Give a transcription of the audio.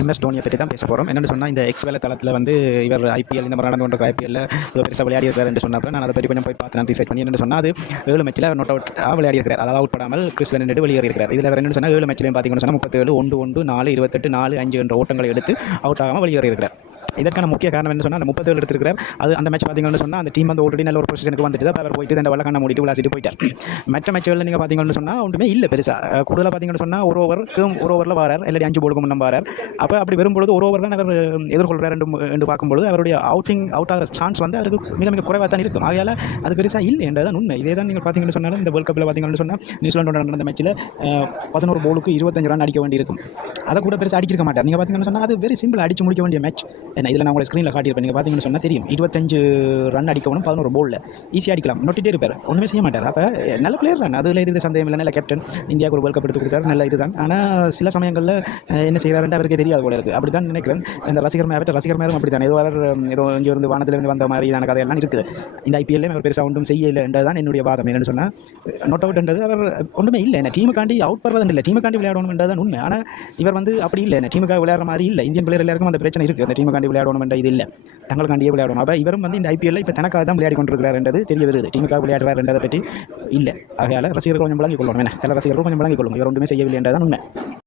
MS தோனியை பற்றி தான் பேச போகிறோம் என்னென்னு சொன்னால் இந்த எக்ஸ் தளத்தில் வந்து இவர் ஐபிஎல் இந்த மாதிரி நடந்து கொண்டிருக்க ஐபிஎல்ல இவர் பெருசாக விளையாடி இருக்காருன்னு சொன்னப்ப நான் அதை பற்றி கொஞ்சம் போய் பார்த்து நான் ரிசர்ச் பண்ணி என்னென்னு சொன்னால் அது ஏழு மேட்ச்சில் நோட் அவுட் விளையாடி இருக்கிறார் அதாவது அவுட் படாமல் கிறிஸ்டன் நெடு வெளியேறி இருக்கிறார் இதில் வேறு என்னென்னு சொன்னால் ஏழு மேட்ச்லையும் பார்த்தீங்கன்னு சொன்னால் முப்பத்தேழு ஒன்று ஒன்று நாலு இருபத்தெட்டு நாலு அஞ்சு என்ற ஓட்டங்களை எடுத்து அவுட் ஆகாமல் வெளியேறி இருக்கிறார் இதற்கான முக்கிய காரணம் என்ன சொன்னால் அந்த முப்பத்தேழு எடுத்திருக்கிறார். அது அந்த மேட்ச் பார்த்தீங்கன்னு சொன்னால் அந்த டீம் வந்து ஆல்ரெடி நல்ல ஒரு பொசிஷனுக்கு வந்துட்டு தான் அவர் போயிட்டு அந்த வழக்கான மூடிட்டு விளாசிட்டு போயிட்டார். மற்ற மேட்ச்களில் நீங்கள் பார்த்தீங்கன்னு சொன்னால் ஒன்றுமே இல்லை பெருசாக கூடுதலாக பார்த்தீங்கன்னு சொன்னால் ஒரு ஓவருக்கு ஒரு ஓவரில் வரார். இல்லாட்டி அஞ்சு போலுக்கு முன்னம் வரார். அப்போ அப்படி வரும்பொழுது ஒரு ஓவரில் அவர் எதிர்கொள்கிறார் என்று என்று பார்க்கும்பொழுது அவருடைய அவுட்டிங் அவுட் ஆகிற சான்ஸ் வந்து அவருக்கு மிக மிக குறைவாக தான் இருக்கும். ஆகையால் அது பெருசாக இல்லை என்றதான் உண்மை. இதே தான் நீங்கள் பார்த்தீங்கன்னு சொன்னாலும் இந்த வேர்ல்ட் கப்பில் பார்த்தீங்கன்னு சொன்னால் நியூசிலாண்டோட நடந்த மேட்ச்சில் பதினோரு போலுக்கு இருபத்தஞ்சு ரன் அடிக்க வேண்டியிருக்கும். அதை கூட பெருசாக அடிச்சிருக்க மாட்டார். நீங்கள் பார்த்தீங்கன்னு சொன்னால் அது வெரி சிம்பிள் அடிச்சு முடிக்க வேண்டிய மேட்ச் என்ன இதில் நான் உங்களை ஸ்க்ரீனில் காட்டியிருப்பேன். நீங்கள் பார்த்தீங்கன்னு சொன்னால் தெரியும். இருபத்தஞ்சு ரன் அடிக்கணும் பதினோரு போலில் ஈஸியாக அடிக்கலாம். நொட்டிட்டே இருப்பார். ஒன்றுமே செய்ய மாட்டார். அப்போ நல்ல பிளேயர் தான். அதில் இது சந்தேகம் இல்லை. நல்ல கேப்டன் இந்தியாவுக்கு ஒரு வேர்ல்ட் கப் எடுத்து கொடுத்தாரு. நல்ல இதுதான். ஆனால் சில சமயங்களில் என்ன செய்கிறாருன்னு அவருக்கே தெரியாது போல இருக்குது அப்படி தான் நினைக்கிறேன். இந்த ரசிகர் மேவட்ட ரசிகர் மேலும் அப்படி தான் ஏதோ அவர் ஏதோ இங்கே இருந்து வானத்திலிருந்து வந்த மாதிரியான கதையெல்லாம் இருக்குது. இந்த ஐபிஎல்லையும் அவர் பெருசாக ஒன்றும் செய்யலை என்றதான் என்னுடைய வாதம். என்னன்னு சொன்னால் நோட் அவுட்ன்றது அவர் ஒன்றுமே இல்லை. என்ன டீமுக்காண்டி அவுட் படுறது இல்லை. டீமுக்காண்டி விளையாடணும்ன்றதான் உண்மை. ஆனால் இவர் வந்து அப்படி இல்லை. என்ன டீமுக்காக விளையாடுற மாதிரி இல்லை. இந்தியன் பிளேயர் எல்லாருக்கும் அந்த பிரச்சனை இருக்குது அந்த டீமுக்காண்டி விளையாடணும் என்ற இது இல்லை. தங்களுக்காண்டியே விளையாடணும். அப்போ இவரும் வந்து இந்த ஐபிஎல்ல இப்போ தனக்காக தான் விளையாடி கொண்டிருக்கிறார்ன்றது தெரிய வருது டீமுக்காக விளையாடுறாருன்றதை பற்றி இல்லை. ஆகையால் ரசிகர்கள் கொஞ்சம் விளங்கிக் கொள்ளணும். என்ன? சில ரசிகர்கள் கொஞ்சம் விளங்கிக் கொள்ளும். இவர் ஒன்றுமே செய்யவில்லை என்றதான் உண்மை.